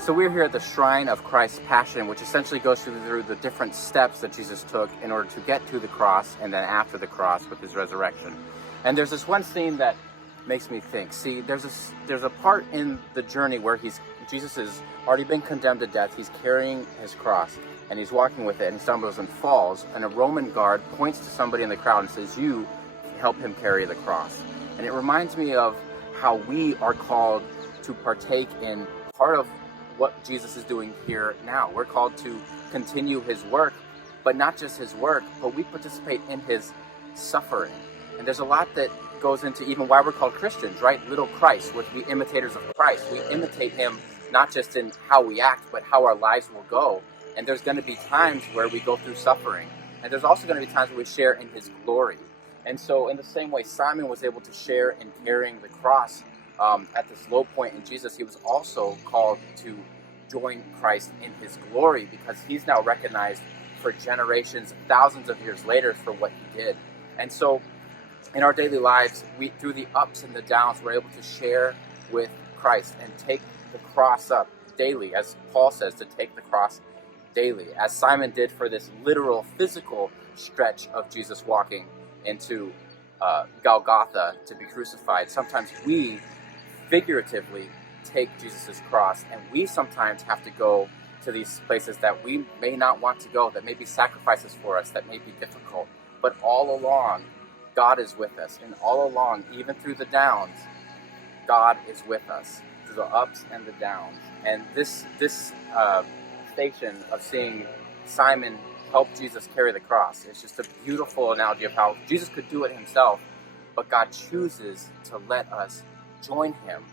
So we're here at the shrine of Christ's Passion, which essentially goes through the different steps that Jesus took in order to get to the cross and then after the cross with his resurrection. And there's this one scene that makes me think. See, there's a part in the journey where Jesus has already been condemned to death. He's carrying his cross and he's walking with it and he stumbles and falls. And a Roman guard points to somebody in the crowd and says, "You help him carry the cross." And it reminds me of how we are called to partake in part of what Jesus is doing here now. We're called to continue his work, but not just his work, but we participate in his suffering. And there's a lot that goes into even why we're called Christians, right? Little Christ, we're to be imitators of Christ. We imitate him not just in how we act, but how our lives will go. And there's going to be times where we go through suffering. And there's also going to be times where we share in his glory. And so in the same way Simon was able to share in carrying the cross at this low point in Jesus, he was also called to join Christ in his glory, because he's now recognized for generations, thousands of years later, for what he did. And so in our daily lives, through the ups and the downs, we're able to share with Christ and take the cross up daily, as Paul says, to take the cross daily, as Simon did for this literal physical stretch of Jesus walking into Golgotha to be crucified. Sometimes we figuratively take Jesus' cross, and we sometimes have to go to these places that we may not want to go, that may be sacrifices for us, that may be difficult. But all along, God is with us. And all along, even through the downs, God is with us, through the ups and the downs. And this station of seeing Simon help Jesus carry the cross is just a beautiful analogy of how Jesus could do it himself, but God chooses to let us join him